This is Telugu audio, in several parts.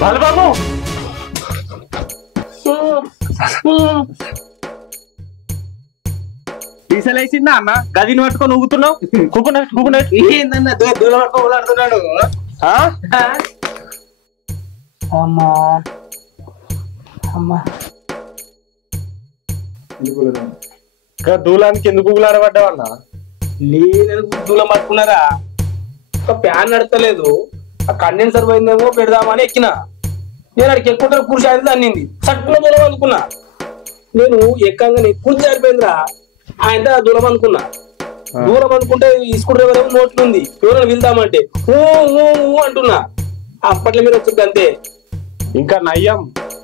బాలబాబు తీసలేసిందా అన్న గదిని పట్టుకొని ఊగుతున్నావు ఏందన్నా దూరం పట్టుకోలాడుతున్నాడు అమ్మా అమ్మా దూలానికి ఎందుకు ఊగులాడబడ్డావన్నా నేను దూలం పట్టుకున్నారా ఒక ప్యాన్ నడతలేదు ఆ కండెన్సర్ పోయిందేమో పెడదామని ఎక్కిన నేను అడికి ఎక్కుంటారు కుర్చీ అనేది అన్నింది చట్టులో దూరం అనుకున్నా నేను ఎక్కంగానే కుర్చీ సరిపోయిందిరా ఆయన దూరం అనుకున్నా దూరం అనుకుంటే స్కూల్ డ్రైవర్ ఏమో నోట్లు ఉంది ఎవరైనా వెళ్దామంటే అంటున్నా అప్పట్లో మీరు వచ్చింది అంతే ఇంకా నయ్యం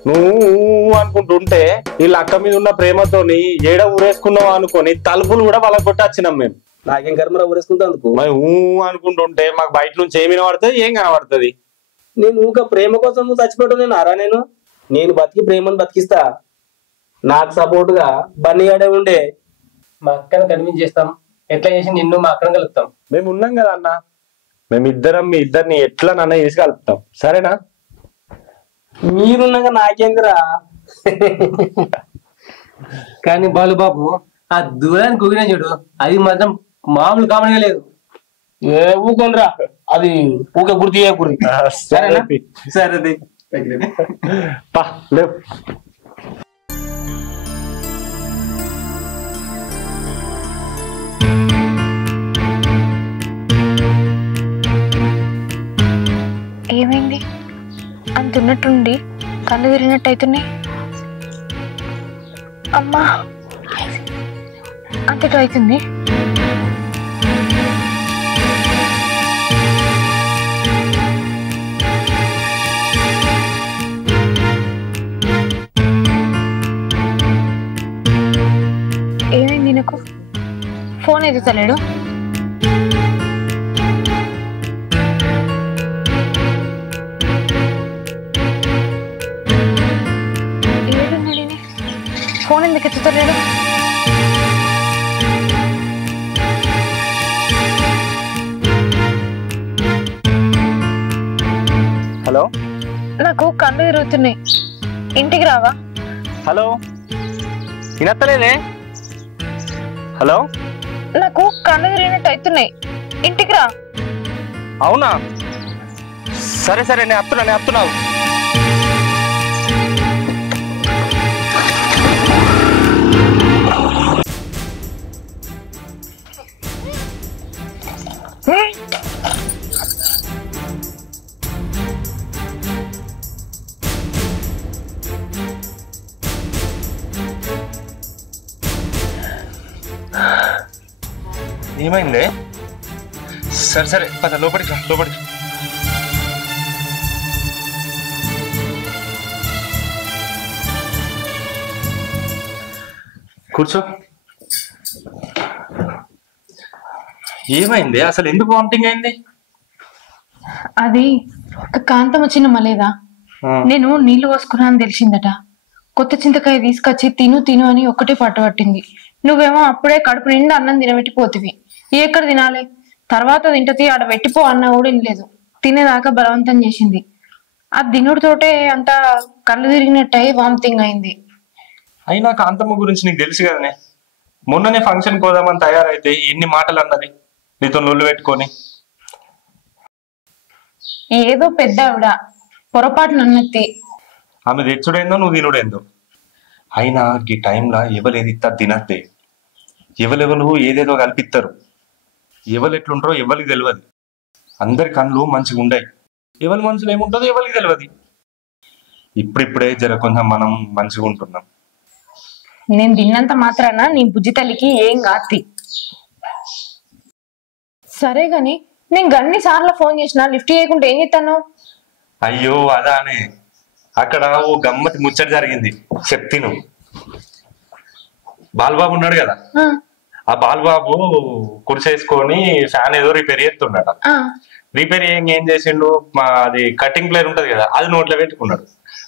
నువ్వు అనుకుంటుంటే వీళ్ళ అక్క మీద ఉన్న ప్రేమతోని ఏడ ఊరేసుకున్నావు అనుకొని తలుపులు కూడా వాళ్ళ కొట్టొచ్చినాం మేము నాకేం కర్మరా ఊరేసుకుంటా అనుకుంటుంటే మాకు బయట నుంచి ఏమి వినబడుతుంది ఏం కనబడుతుంది నేను ఊక ప్రేమ కోసం నువ్వు చచ్చిపోవటం నేను అరా నేను బతికి ప్రేమను బతికిస్తా నాకు సపోర్ట్ గా బన్నీగాడే ఉండే మా అక్కను కన్విన్స్ చేస్తాం ఎట్లా చేసి నిన్ను మా అక్కను కలుపుతాం మేము ఉన్నాం కదా అన్న మేమిద్దరం మీ ఇద్దరిని ఎట్లా నన్న చేసి కలుపుతాం సరేనా మీరున్నాక నాకేందిరా కానీ బాలుబాబు ఆ దూరానికి ఊగిన చూడు అది మాత్రం మామూలు కామన్గా లేదు ఏ ఊకొందిరా అది ఊకే గుర్తు చేయకూరి సరేనా సరే లేవు ఏమైంది అంతున్నట్టుండి కళ్ళు తిరిగినట్టు అవుతున్నాయి అమ్మా అంతటో అవుతుంది ఏమైంది నాకు ఫోన్ ఎదుగుతలేడు ఫోన్ ఎందుకు ఎత్తుతలేడు హలో నాకు కళ్ళు తిరుగుతున్నాయి ఇంటికి రావా హలో వినత్తలేదే హలో నాకు కళ్ళు తిరిగినట్టు అవుతున్నాయి ఇంటికి రా అవునా సరే సరే నేను వస్తున్నావు ఏమైంది సరే సరే పద లోపలికి రా లోపలికి కూర్చో ఏమైంది అసలు ఎందుకు వామిటింగ్ అయింది అది ఒక కాంతం వచ్చిందమ్మా లేదా నేను నీళ్లు పోసుకున్నా అని తెలిసిందట కొత్త చింతకాయ తీసుకొచ్చి తిను తిను అని ఒక్కటే పట్టబట్టింది నువ్వేమో అప్పుడే కడుపు నిండా అన్నం తినబెట్టిపోతివి ఎక్కడ తినాలి తర్వాత తింటది ఆడ పెట్టిపో అన్న కూడా వినలేదు తినేదాకా బలవంతం చేసింది ఆ దినుడితోటే అంతా కళ్ళు తిరిగినట్టయి వామిటింగ్ అయింది అయినా కాంతమ్మ గురించి నీకు తెలుసు కదనే మొన్ననే ఫంక్షన్ కోదామని తయారైతే ఎన్ని మాటలు అన్నది నీతో నొల్లు పెట్టుకొని ఏదో పెద్ద ఆవిడ పొరపాటు నన్నెత్తి ఆమె తెచ్చుడేందో నువ్వు తినుడేందో అయినా ఈ టైంలో ఎవరేది ఇస్తారు తినద్దే ఎవరెవరు ఏదేదో కల్పిస్తారు ఎవరు ఎట్లుంటారో ఎవరికి తెలియదు అందరి కళ్ళు మంచిగా ఉండయి ఎవరి మనసులో ఏముంటుందో ఎవరికి తెలియదు ఇప్పుడిప్పుడే జర కొంచెం మనం మంచిగా ఉంటున్నాం నేను తిన్నంత మాత్రాన నీ బుజ్జి తల్లికి ఏం కాత్తి సరే గాని నేను గన్ని సార్లు ఫోన్ చేసిన లిఫ్ట్ చేయకుంటే ఏం చేస్తాను అయ్యో అదానే అక్కడ ఓ గమ్మతి ముచ్చట జరిగింది చెప్తిను బాలబాబు ఉన్నాడు కదా ఆ బాలబాబు కుర్చేసుకొని ఫ్యాన్ ఏదో రిపేర్ చేస్తుండట రిపేర్ ఏం చేసిండు అది కటింగ్ ప్లేర్ ఉంటది కదా అది నోట్లో పెట్టుకున్నాడు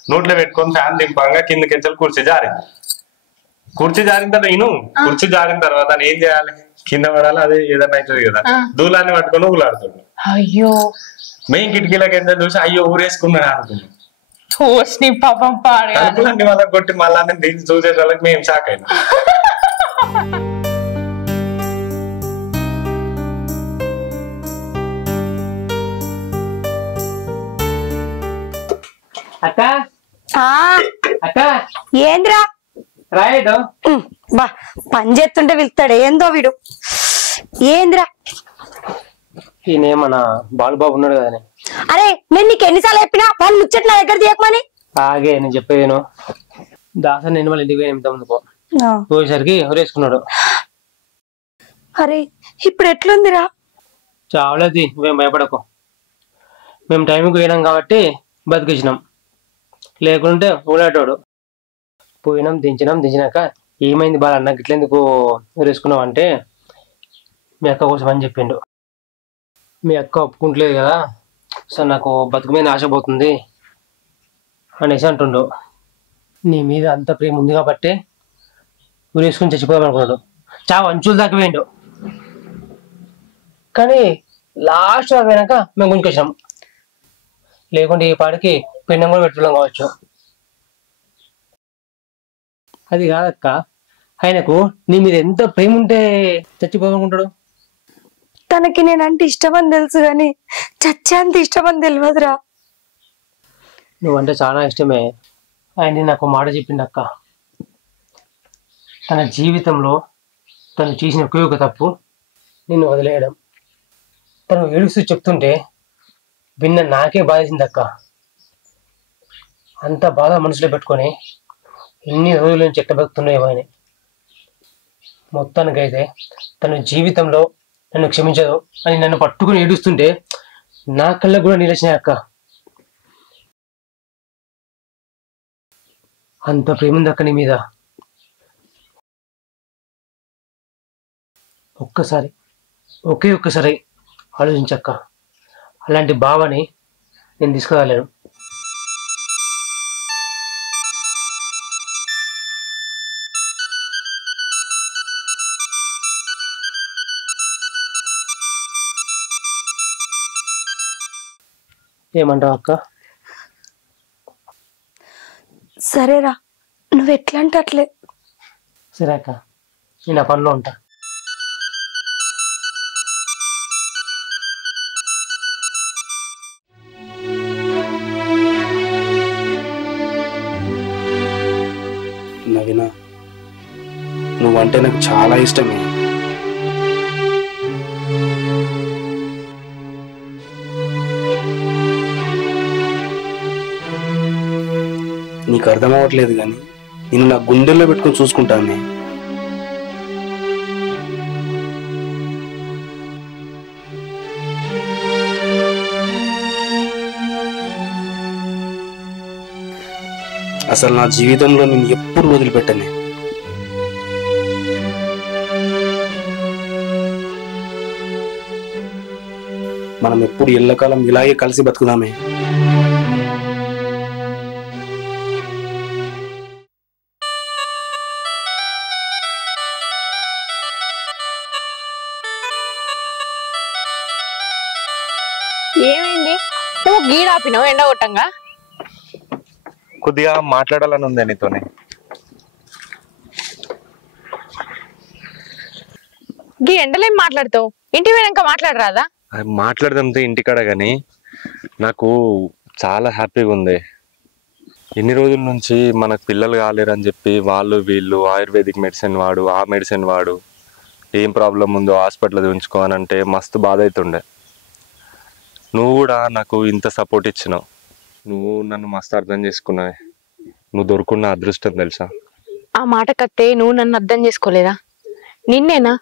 నోట్లో పెట్టుకొని ఫ్యాన్ దింపంగా కిందకెంచలు కుర్చీ జారింది కుర్చీ జారిన తర్వాత కుర్చీ జారిన తర్వాత ఏం చేయాలి? కింద పడాలి, అదే ఏదన్నా అవుతుంది కదా. దూలాన్ని పట్టుకొని ఊలాడుతుంది. అయ్యో మెయిన్ కిటికీలకి ఎంత చూసి అయ్యో ఊరేసుకున్నాడు అనుకున్నాం. పాపం తలుపులన్నీ వాళ్ళకి కొట్టి మళ్ళా దీన్ని చూసే వాళ్ళకి మేము షాక్ అయినా. అక్క అక్క ఏంద్రా రైట్ బా పని చేస్తుంటే వెళ్తాడు ఏందో వీడు. ఏంద్రా ఈయన బాలుబాబు ఉన్నాడు కదా. అరే నేను నీకు ఎన్నిసార్లు చెప్పినా వాళ్ళు ముచ్చట నా దగ్గర తీయకమని. ఆగే నేను చెప్పేదేను. దాసన్ నేను వాళ్ళ ఇంటికి పోయి పోయేసరికి ఎవరేసుకున్నాడు. అరే ఇప్పుడు ఎట్లుందిరా? చావలేదు, మేము భయపడకు. మేము టైంకి పోయినాం కాబట్టి బతికించినాం, లేకుంటే ఊలాటోడు. పోయినాం, దించినాక ఏమైంది బాగా అన్నకి ఇట్లెందుకు వేసుకున్నావు అంటే మీ అక్క కోసం అని చెప్పిండు. మీ అక్క ఒప్పుకుంటలేదు కదా, సార్ నాకు బతుకు మీద ఆశ పోతుంది అనేసి అంటుండు. నీ మీద అంత ప్రేమ ఉంది కాబట్టి ఊరేసుకుని చచ్చిపోదాం అనుకున్నాడు. చావు అంచులు దాకా పోయిండు. కానీ లాస్ట్ పోయినాక మేము గుంజుకొచ్చినాం, లేకుంటే ఈ పాడికి పిండం కూడా పెట్టుకోవడం కావచ్చు. అది కాదక్క, ఆయనకు నీ మీద ఎంత ప్రేమ ఉంటే చచ్చిపోవాలనుకుంటాడు. తనకి నేనంటే ఇష్టమని తెలుసు గాని చచ్చేంత ఇష్టమని తెలియదురా. నువ్వంటే చాలా ఇష్టమే. ఆయన నాకు మాట చెప్పిండు అక్క, తన జీవితంలో తను చేసిన ఒకే ఒక తప్పు నిన్ను వదిలేయడం. తను ఏడుస్తూ చెప్తుంటే విన్న నాకే బాధేసింది అక్క. అంత బాధ మనసులో పెట్టుకొని ఎన్ని రోజుల నుంచి ఎక్కబెడుతున్నాయేమో అని. మొత్తానికైతే తన జీవితంలో నన్ను క్షమించదు అని నన్ను పట్టుకుని ఏడుస్తుంటే నా కళ్ళకు కూడా నిలిచినాయి అక్క. అంత ప్రేమ ఉంది అక్క నీ మీద. ఒక్కసారి ఆలోచించక్క. అలాంటి భావని నేను తీసుకురాలేను. ఏమంటావు అక్క? సరేరా, నువ్వు ఎట్లా అంటే అట్లే. సరే అక్క, నేను ఆ పనిలో ఉంటా. నవీన, నువ్వంటే నాకు చాలా ఇష్టమే. నీకు అర్థం అవ్వట్లేదు కానీ నేను నా గుండెల్లో పెట్టుకొని చూసుకుంటానే. అసలు నా జీవితంలో నేను ఎప్పుడు వదిలిపెట్టనే. మనం ఎప్పుడు ఎల్లకాలం ఇలాగే కలిసి బతుకుదామే. ఏమైంది? నువ్వు గీడాపినావు ఎండ కొట్టంగా? కొద్దిగా మాట్లాడాలని ఉంది నీతోనే. గీ ఎండలేం మాట్లాడుతావు? ఇంటి పోయినాక మాట్లాడరాదా? మాట్లాడదంతే ఇంటికాడ, గాని నాకు చాలా హ్యాపీగా ఉంది. ఎన్ని రోజుల నుంచి మనకు పిల్లలు కాలేరని చెప్పి వాళ్ళు వీళ్ళు ఆయుర్వేదిక్ మెడిసిన్ వాడు, ఆ మెడిసిన్ వాడు, ఏం ప్రాబ్లం ఉందో హాస్పిటల్ ఉంచుకోవాలంటే మస్తు బాధ అవుతుండే. నువ్వు కూడా నాకు ఇంత సపోర్ట్ ఇచ్చినావు. నువ్వు నన్ను మస్తు అర్థం చేసుకున్నావే. నువ్వు దొరుకున్న అదృష్టం తెలుసా? ఆ మాట కత్తే నువ్వు నన్ను అర్థం చేసుకోలేదా? నిన్నేనా?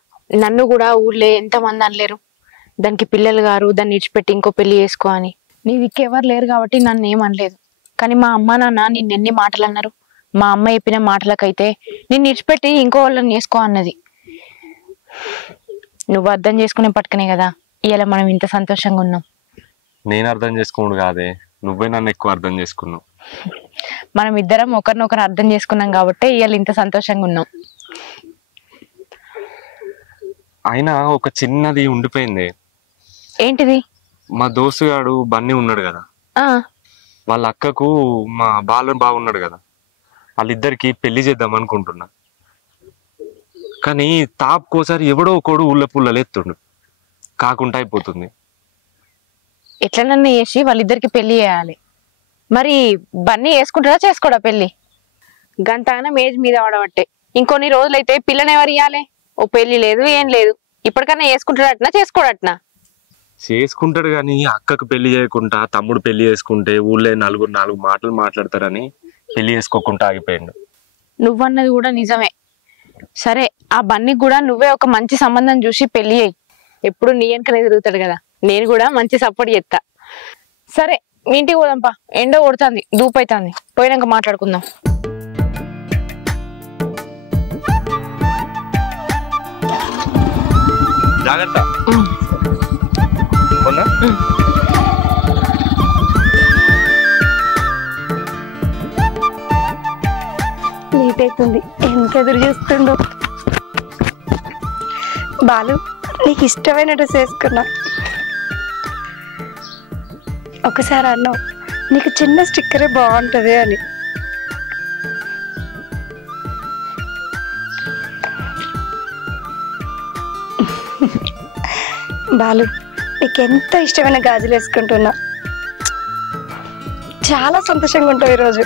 నన్ను కూడా ఊళ్ళో ఎంతమంది అనలేరు దానికి పిల్లలు గారు, దాన్ని ఇచ్చిపెట్టి ఇంకో పెళ్లి చేసుకో అని. నీ దిక్కెవరు లేరు కాబట్టి నన్ను ఏమనలేదు. కానీ మా అమ్మ నాన్న నిన్నెన్ని మాటలు అన్నారు. మా అమ్మ చెప్పిన మాటలకైతే నిన్ను ఇచ్చిపెట్టి ఇంకో వాళ్ళని చేసుకో అన్నది. నువ్వు అర్థం చేసుకునే పట్టుకనే కదా ఇవాళ మనం ఇంత సంతోషంగా ఉన్నాం. నేను అర్థం చేసుకోడు కాదే, నువ్వే నన్ను ఎక్కువ అర్థం చేసుకున్నావు. మనం ఇద్దరం ఒకరినొకరు అర్థం చేసుకున్నాం కాబట్టి ఇవాళ ఇంత సంతోషంగా ఉన్నాం. అయినా ఒక చిన్నది ఉండిపోయింది. ఏంటిది? మా దోస్తుగాడు బన్నీ ఉన్నాడు కదా, వాళ్ళ అక్కకు మా బాలు బాగున్నాడు కదా, వాళ్ళిద్దరికి పెళ్లి చేద్దాం అనుకుంటున్నా. కానీ తాపుకోసారి ఎవడో ఒకడు ఊళ్ళ పుల్లలు ఎత్తుండు, కాకుండా అయిపోతుంది. ఎట్లనన్నా చేసి వాళ్ళిద్దరికి పెళ్లి చేయాలి. మరి బన్నీ వేసుకుంటారా చేసుకోడా పెళ్లి? గంటగానే మేజ్ మీద పడబట్టే ఇంకొన్ని రోజులైతే పిల్లని ఎవరు ఇవ్వాలి? ఓ పెళ్లి లేదు ఏం లేదు. ఇప్పటికన్నా వేసుకుంటాడట్నా చేసుకోడట్నా? చేసుకుంటాడు కానీ అక్కకు పెళ్లి చేయకుండా తమ్ముడు పెళ్లి చేసుకుంటే ఊళ్ళో నాలుగు మాటలు మాట్లాడతారని పెళ్లి చేసుకోకుండా ఆగిపోయాడు. నువ్వన్నది కూడా నిజమే. సరే, ఆ బన్నీకి కూడా నువ్వే ఒక మంచి సంబంధం చూసి పెళ్లి చేయి. ఎప్పుడు నీ వెనకనే తిరుగుతాడు కదా, నేను కూడా మంచి సపోర్ట్ చేస్తా. సరే, మీ ఇంటికి పోదాంపా, ఎండ కొడుతుంది, దూపైతుంది, పోయినాక మాట్లాడుకుందాం. జాగ్రత్త. లేట్ అవుతుంది, ఎంత ఎదురు చూస్తుండో. బాలు, నీకు ఇష్టమైన డ్రెస్ వేసుకున్నా. ఒకసారి అన్నావు నీకు చిన్న స్టిక్కరే బాగుంటది అని. బాలు, నీకు ఎంత ఇష్టమైన గాజులు వేసుకుంటున్నా. చాలా సంతోషంగా ఉంటావు ఈరోజు.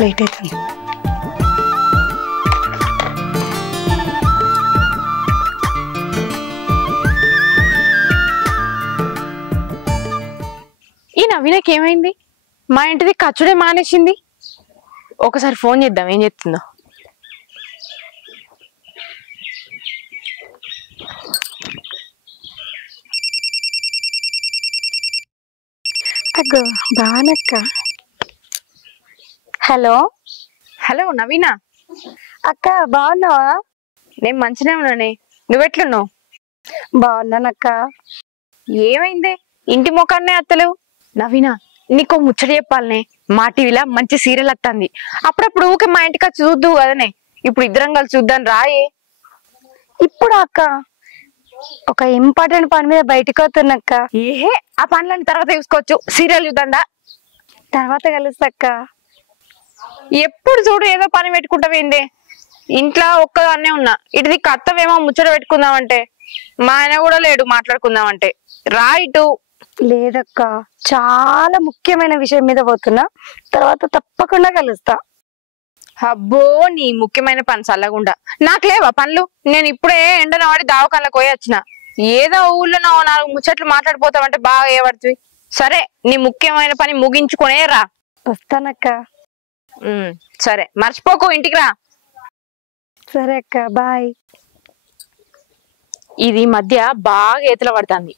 లేట్ అవుతుంది. ఈ నవీనకి ఏమైంది? మా ఇంటిది ఖర్చుడే మానేసింది. ఒకసారి ఫోన్ చేద్దాం, ఏం చెప్తుందో. అగ్గో బానక్క. Hello hello Naveena. అక్క, బాగున్నావా? నేను మంచిగా ఉన్నానే, నువ్వెట్లున్నావు? బాగున్నానక్క. ఏమైంది? ఇంటి మొఖాన్నే అత్తలేవు. నవీనా, నీకో ముచ్చట చెప్పాలనే. మా టీవీలో మంచి సీరియల్ వస్తుంది, అప్పుడప్పుడు ఊకే మా ఇంటికి వచ్చి చూద్దు కదనే. ఇప్పుడు ఇద్దరం కలిసి చూద్దాం రాయే. ఇప్పుడు అక్క ఒక ఇంపార్టెంట్ పని మీద బయటకు వస్తున్నక్క. ఏహే, ఆ పనులని తర్వాత చూసుకోవచ్చు, సీరియల్ చూద్దాండా. తర్వాత కలుస్తాక్క. ఎప్పుడు చూడు ఏదో పని పెట్టుకుంటావేంది? ఇంట్లో ఒక్కదాన్నే ఉన్నా, ఇటుది కత్తవేమో ముచ్చట పెట్టుకుందామంటే, మా ఆయన కూడా లేడు మాట్లాడుకుందామంటే. రా ఇటు. లేదక్క, చాలా ముఖ్యమైన విషయం మీద పోతున్నా, తర్వాత తప్పకుండా కలుస్తా. అబ్బో, నీ ముఖ్యమైన పని చల్లగుండా. నాకు లేవా పనులు? నేను ఇప్పుడే ఎండన వాడి దావకాళ్ళకి పోయి వచ్చిన. ఏదో ఊళ్ళో 4 ముచ్చట్లు మాట్లాడిపోతావంటే బాగా ఏపడుతుంది. సరే, నీ ముఖ్యమైన పని ముగించుకునే రా. వస్తానక్క. సరే, మర్చిపోకు, ఇంటికి రా. సరే అక్క, బాయ్. ఇది మధ్య బాగా ఏతుల పడుతుంది.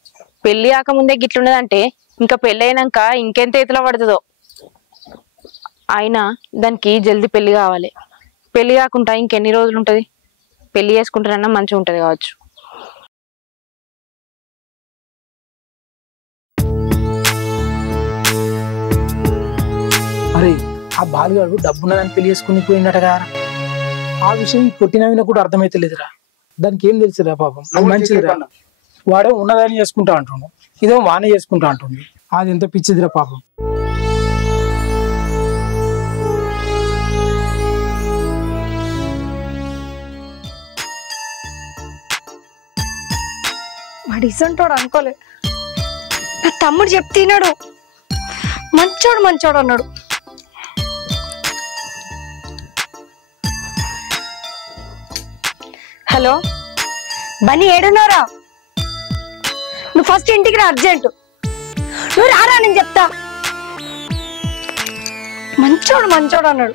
పెళ్లి కాకముందే గిట్లున్నదంటే ఇంకా పెళ్లి అయినాక ఇంకెంత ఏతుల పడుతుందో. అయినా దానికి జల్దీ పెళ్లి కావాలి. పెళ్లి కాకుండా ఇంకెన్ని రోజులు ఉంటది? పెళ్లి చేసుకుంటారన్నా మంచిగా ఉంటది కావచ్చు. అరే, ఆ బాలుగాడు డబ్బున్నదని పెళ్లి చేసుకుని పోయినట్టుగా. ఆ విషయం కొట్టినవినా కూడా అర్థమైతలేదురా. దానికి ఏం తెలుసురా పాపం, అది మంచిదిరా. వాడే ఉన్నదాన్ని చేసుకుంటా అంటుండు, ఇదో వానే చేసుకుంటా అంటుంది. అది ఎంత పిచ్చిదిరా పాపం. వాడు ఇసంటోడు అనుకోలే. నా తమ్ముడు చెప్తున్నాడు, మంచోడు అన్నాడు. హలో బన్నీ, ఏడున్నారా? నువ్వు ఫస్ట్ ఇంటికి రా, అర్జెంట్. నువ్వు రారా, నేను చెప్తా. మంచోడు అన్నాడు.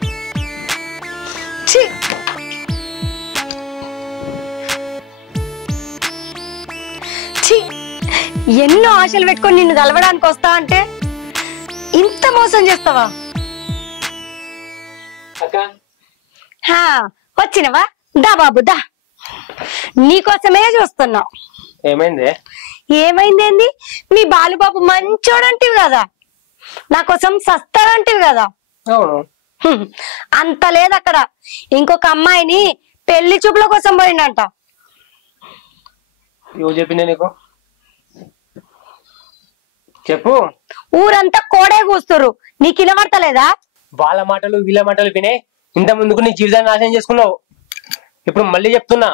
ఎన్నో ఆశలు పెట్టుకొని నిన్ను కలవడానికి వస్తా అంటే ఇంత మోసం చేస్తావా? వచ్చినవా? దా బాబు దా, నీకోసమే చూస్తున్నా. ఏమైంది? ఏమైందేంది? మీ బాలుబాబు మంచోడంటివి కదా, నా కోసం సస్తాడంటివి కదా. అవును. అంత లేదు అక్కడ. ఇంకొక అమ్మాయిని పెళ్లి చూపుల కోసం పోయిండంట. ఎవరు చెప్పిందే నీకు? చెప్పు. ఊరంతా కోడే కూస్తురు, నీకు వినబడతలేదా? వాళ్ళ మాటలు వీళ్ళ మాటలు వినే ఇంత ముందుకు నీ జీవితాన్ని నాశనం చేసుకున్నావు. ఇప్పుడు మళ్ళీ చెప్తున్నా,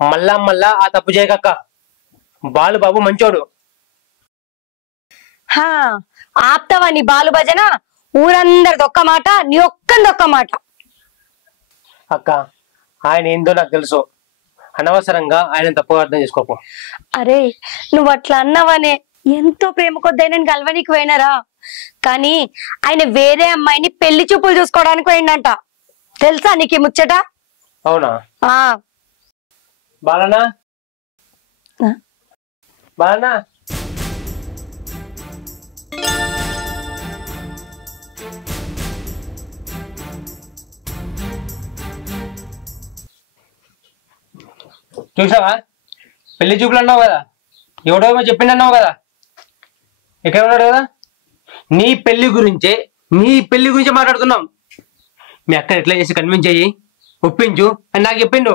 మళ్ళా ఆ తప్పు చేయకక్క. బాలుబాబు మంచోడు. ఆప్తావా నీ బాలు భజన? ఊరందరిది ఒక్క మాట, నీ ఒక్కంది ఒక్క మాట. అక్క, ఆయన ఏందో నాకు తెలుసు. అనవసరంగా ఆయన తప్పుగా అర్థం చేసుకోకు. అరే నువ్వు అట్లా అన్నావనే ఎంతో ప్రేమ కొద్ది ఆయన కలవనికి పోయినారా, కానీ ఆయన వేరే అమ్మాయిని పెళ్లి చూపులు చూసుకోవడానికి పోయిండంట. తెలుసా నీకు ముచ్చట? అవునా? బాలనా బాలనా చూసావా? పెళ్లి చూపులు అన్నావు కదా, ఎవడో చెప్పిండి అన్నావు కదా, ఎక్కడ ఉన్నాడు కదా? నీ పెళ్లి గురించే మాట్లాడుతున్నాం. మీ అక్క ఎట్లా చేసి కన్విన్స్ అయ్యి ఒప్పించు అని నాకు చెప్పిండు.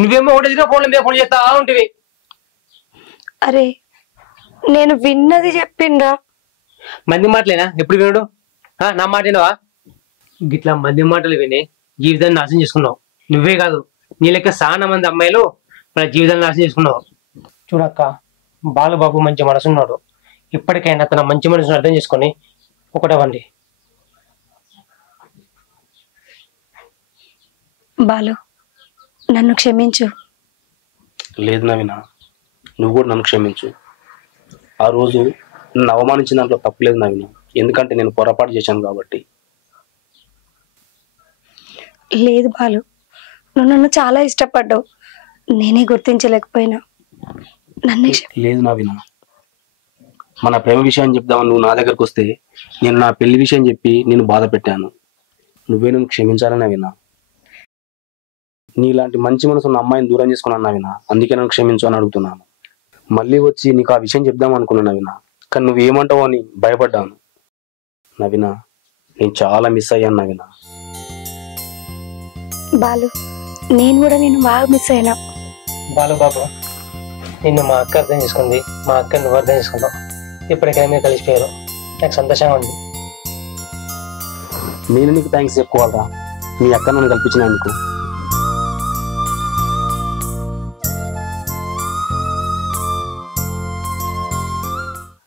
నువ్వేమో ఒకటి ఫోన్ల మీద ఫోన్ చేస్తా ఉంటివి. అరే నేను విన్నది చెప్పిండ్రా. మంది మాటలేనా ఎప్పుడు వినడు? నా మాట వినవా? గిట్లా మంది మాటలు విని జీవితాన్ని నాశనం చేసుకున్నావు. నువ్వే కాదు, నీ లెక్క చాలా మంది అమ్మాయిలు మన జీవితాన్ని నాశనం చేసుకున్నావు. చూడక్క, బాలుబాబు మంచి మనసున్నాడు. ఇప్పటికైనా తన మంచి మనసును అర్థం చేసుకొని ఒకటవండి. బాలు, నన్ను క్షమించు. లేదు నవీన, నువ్వు కూడా నన్ను క్షమించు. ఆ రోజు నన్ను అవమానించిన దాంట్లో తప్పులేదు నవీన, ఎందుకంటే నేను పొరపాటు చేశాను కాబట్టి. లేదు బాలు, నువ్వు నన్ను చాలా ఇష్టపడ్డావు, నేనే గుర్తించలేకపోయినా. నన్ను లేదు నవీన, మన ప్రేమ విషయం చెప్దామని నువ్వు నా దగ్గరకు వస్తే నేను నా పెళ్లి విషయం చెప్పి నేను బాధ పెట్టాను. నువ్వే నన్ను క్షమించాలని నవీన. నీలాంటి మంచి మనసు ఉన్న అమ్మాయిని దూరం చేసుకున్నాను నవీన, అందుకే నన్ను క్షమించు అని అడుగుతున్నాను. మళ్ళీ వచ్చి నీకు ఆ విషయం చెప్దాం అనుకున్నాను నవీన, కానీ నువ్వు ఏమంటావు అని భయపడ్డాను. నవీన, నేను చాలా మిస్ అయ్యాను నవీన. బాలు, నేను కూడా నేను బాగా మిస్ అయినా. బాలుబాబు, నిన్ను మా అక్క అర్థం చేసుకుంది, మా అక్క నువ్వు అర్థం చేసుకున్నావు. ఇప్పటికైనా మీరు కలిసిపోయారు, నాకు సంతోషంగా ఉంది. నేను నీకు థ్యాంక్స్ చెప్పుకోవాలరా, మీ అక్క నన్ను కల్పించినందుకు.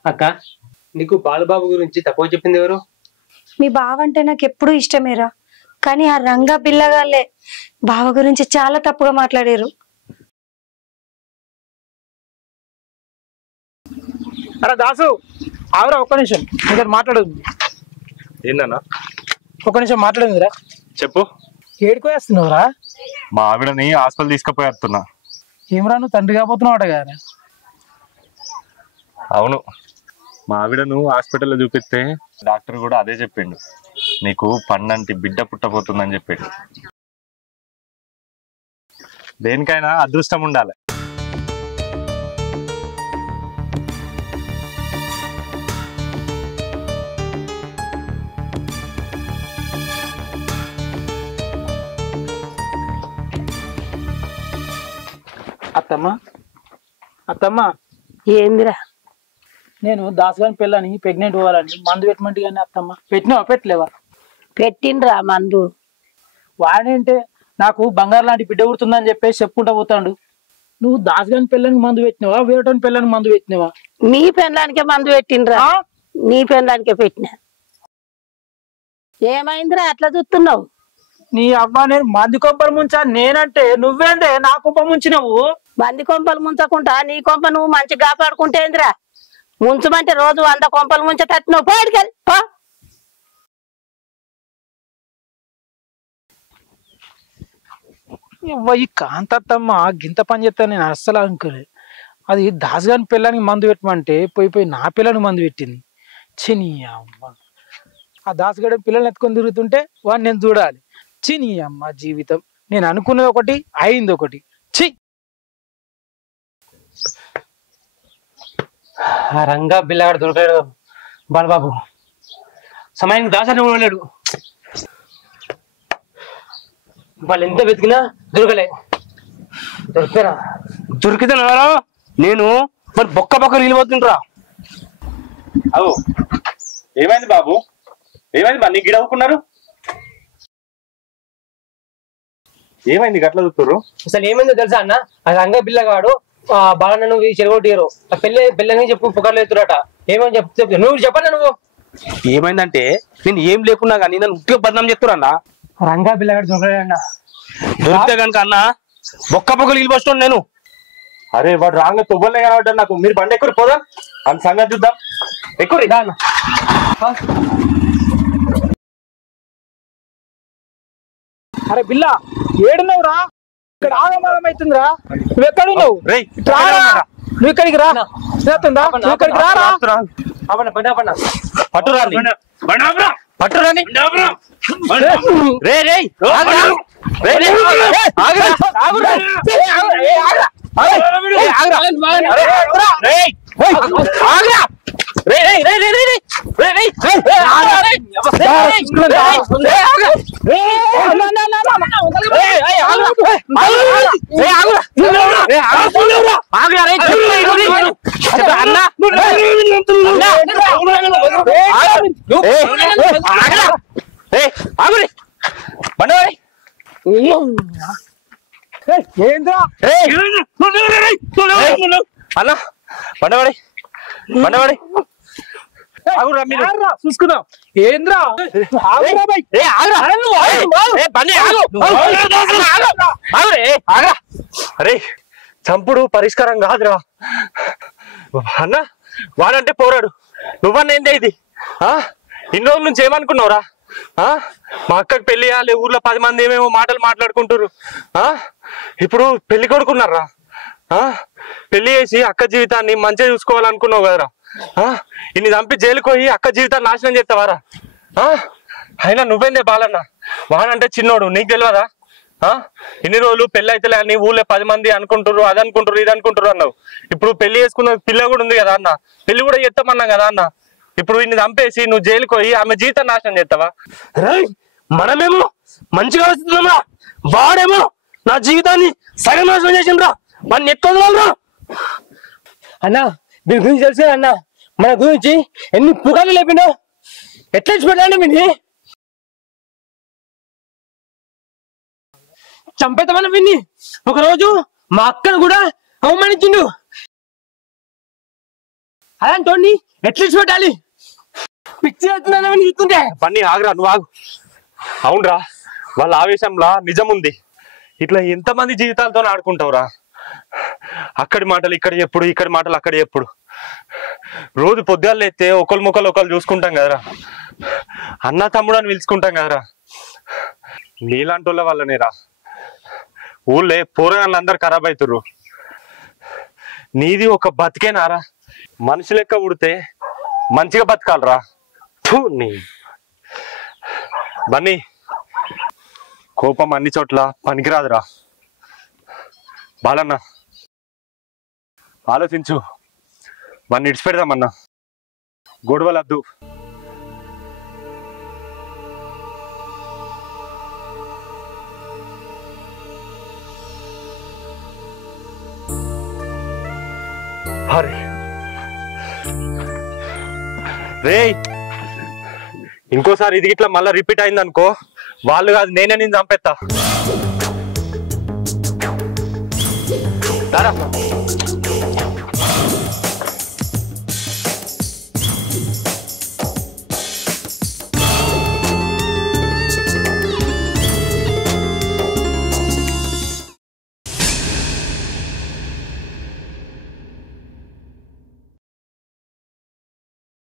అక్క, నీకు బాలుబాబు గురించి తక్కువ చెప్పింది ఎవరు? మీ బావ అంటే నాకు ఎప్పుడూ ఇష్టమేరా, కానీ ఆ రంగా పిల్లగాళ్ళే బావ గురించి చాలా తప్పుగా మాట్లాడారు. అరే దాసు, ఆవురా ఒక్క నిమిషం, ఇంకా మాట్లాడదు. ఏందన్నా? ఒక్క నిమిషం మాట్లాడిందిరా. చెప్పు. ఏడుకోయేస్తున్నావురా? మా ఆవిడని హాస్పిటల్ తీసుకుపోయేస్తున్నా. ఏమరా, నువ్వు తండ్రి కాబోతున్నావు అట కదా? అవును, మా ఆవిడను హాస్పిటల్లో చూపిస్తే డాక్టర్ కూడా అదే చెప్పిండు, నీకు పన్నంటి బిడ్డ పుట్టబోతుందని చెప్పిండు. దేనికైనా అదృష్టం ఉండాలి. అత్తమ్మ, అత్తమ్మ, ఏందిరా? నేను దాసగాని పిల్లని ప్రెగ్నెంట్ పోవాలని మందు పెట్టమంటే కానీ అత్తమ్మ పెట్టినావా పెట్టలేవా? పెట్టిండ్రా మందు. వాడేంటే నాకు బంగారు లాంటి బిడ్డ పుడుతుందని చెప్పేసి చెప్పుకుంటా పోతాడు. నువ్వు దాసగాని పిల్లని మందు పెట్టినావా, వేటోని పిల్లని మందు పెట్టినావా? నీ పెళ్ళానికే మందు పెట్టిండ్రా, నీ పెళ్ళానికే పెట్టినా. ఏమైందిరా అట్లా చూస్తున్నావు? నీ అవ్వ, నేను మంది కొంపలు ముంచా నేనంటే నువ్వేందే నా కొంప ముంచినవు? మంది కొంపలు ముంచకుండా నీ కొంప నువ్వు మంచిగా కాపాడుకుంటేందిరా? ముంచమంటే రోజు 100 కొంపలు ముంచేటట్టు నువ్వు పోడికెళ్ళి పో. ఈ కాంతత్తమ్మ గింత పని చేస్తా నేను అస్సలు అనుకోలేదు. అది దాసగాని పిల్లని మందు పెట్టమంటే పోయి నా పిల్లని మందు పెట్టింది. చిని అమ్మ, ఆ దాసగడ పిల్లల్ని ఎత్తుకొని తిరుగుతుంటే వాడిని నేను చూడాలి. చిని అమ్మ జీవితం, నేను అనుకున్నది ఒకటి అయింది ఒకటి. చి ఆ రంగా బిల్లగాడు దొరకలేడు బాలబాబు. సమయానికి దాసాన్ని కూడా లేడు. వాళ్ళు ఎంత వెతికినా దొరకలే. దొరికితేరా దొరికితే నేను మరి బొక్క నీళ్ళు పోతుండ్రా. అవు ఏమైంది బాబు? ఏమైంది బా? నీకు గిడవుకున్నారు? ఏమైంది గట్ల చూస్తున్నారు? అసలు ఏమైందో తెలుసా అన్న? ఆ రంగా బిల్లగాడు బాలన్న నువ్వు చెరగొట్టారు. ఆ పెళ్ళని చెప్పు పుకార్లు ఎత్తురట. ఏమని చెప్తే నువ్వు చెప్పన్నా. నువ్వు ఏమైందంటే నేను ఏం లేకున్నా కానీ నన్ను ఉట్టిగా బదనాం చేస్తున్నా. రంగా బిల్లగాడు దొరకలేదన్న. దొరికితే కనుక అన్న బొక్క నీళ్ళు పోస్తాను నేను. అరే వాడు రాంగ తువ్వలే కనబడ్డాడు నాకు. మీరు బండి ఎక్కువ పోదాం అని సంగతి చూద్దాం. ఎక్కువ అన్న అరే బిల్ల ఏడున్నావురా? ఇక్కడ ఆగమాగం అవుతుందిరా. నువ్వు ఎక్కడున్నావు? నువ్వు ఇక్కడికి రా. నువ్వు ఇక్కడికి రారా? పట్టురాని పట్టురాని రే రే అన్న బండవాడి బండవాడి చూసుకుందాం. ఏంద్రా అరే చంపుడు పరిష్కారం కాదురా అన్న. వాడంటే పోరాడు. నువ్వన్న ఏందే ఇది? ఇన్ని రోజుల నుంచి ఏమనుకున్నావురా? మా అక్కకి పెళ్లి చేయాలి, ఊర్లో 10 మంది ఏమేమో మాటలు మాట్లాడుకుంటారు. ఇప్పుడు పెళ్లి కొడుకున్నారా? పెళ్లి చేసి అక్క జీవితాన్ని మంచిగా చూసుకోవాలనుకున్నావు కదరా. ఇన్ని చంపి జైలుకి పోయి అక్క జీవితాన్ని నాశనం చేస్తావారా? అయినా నువ్వేందే బాలన్న? వాడంటే చిన్నోడు, నీకు తెలియదా? ఇన్ని రోజులు పెళ్లి అయితే అని ఊళ్ళో 10 మంది అనుకుంటారు, అది అనుకుంటారు, ఇది అనుకుంటారు అన్నావు. ఇప్పుడు పెళ్లి చేసుకున్న పిల్ల కూడా ఉంది కదా అన్న, పెళ్లి కూడా చేస్తామన్నా కదా అన్న. ఇప్పుడు ఇన్ని చంపేసి నువ్వు జైలుకి పోయి ఆమె జీవితం నాశనం చేస్తావా? మనమేమో మంచిగా వస్తున్నామా, వాడేమో నా జీవితాన్ని సగం నాశనం చేసిండ్రా. మన ఎట్లా అన్నా దీని గురించి తెలుసు కదా అన్న? మన గురించి ఎన్ని పుకార్లు లేపిండో. ఎట్లా పెట్టండి విని చంపేతామని విని ఒకరోజు మా అక్కను కూడా అవమానించిండు. అలాంటి ఎట్లా పెట్టాలి? పిచ్చి అవుతున్నానని చూస్తుంటే పని ఆగరా, నువ్వు ఆగు. అవునరా, వాళ్ళ ఆవేశంలో నిజం ఉంది. ఇట్లా ఎంతమంది జీవితాలతో ఆడుకుంటావురా? అక్కడి మాటలు ఇక్కడ ఎప్పుడు, ఇక్కడి మాటలు అక్కడ ఎప్పుడు. రోజు పొద్దుగాలు ఎత్తే ఒకరి ముఖాలు ఒకరు చూసుకుంటాం కదరా. అన్న తమ్ముడు అని పిలుచుకుంటాం కదరా. నీలాంటి వాళ్ళ వల్లనేరా ఊళ్ళే పూరగాళ్ళు అందరు ఖరాబ్ అవుతుర్రు. నీది ఒక బతికేనారా? మనిషి లెక్క ఉడితే మంచిగా బతకాలరా. నీ బన్నీ కోపం అన్ని చోట్ల పనికిరాదురా. బాలన్న ఆలోచించు, వాడిని ఇడిచిపెడదామన్నా. గొడవలద్దు. రే ఇంకోసారి ఇది ఇట్లా మళ్ళీ రిపీట్ అయింది అనుకో, వాళ్ళు కాదు నేనే నేను చంపేస్తా.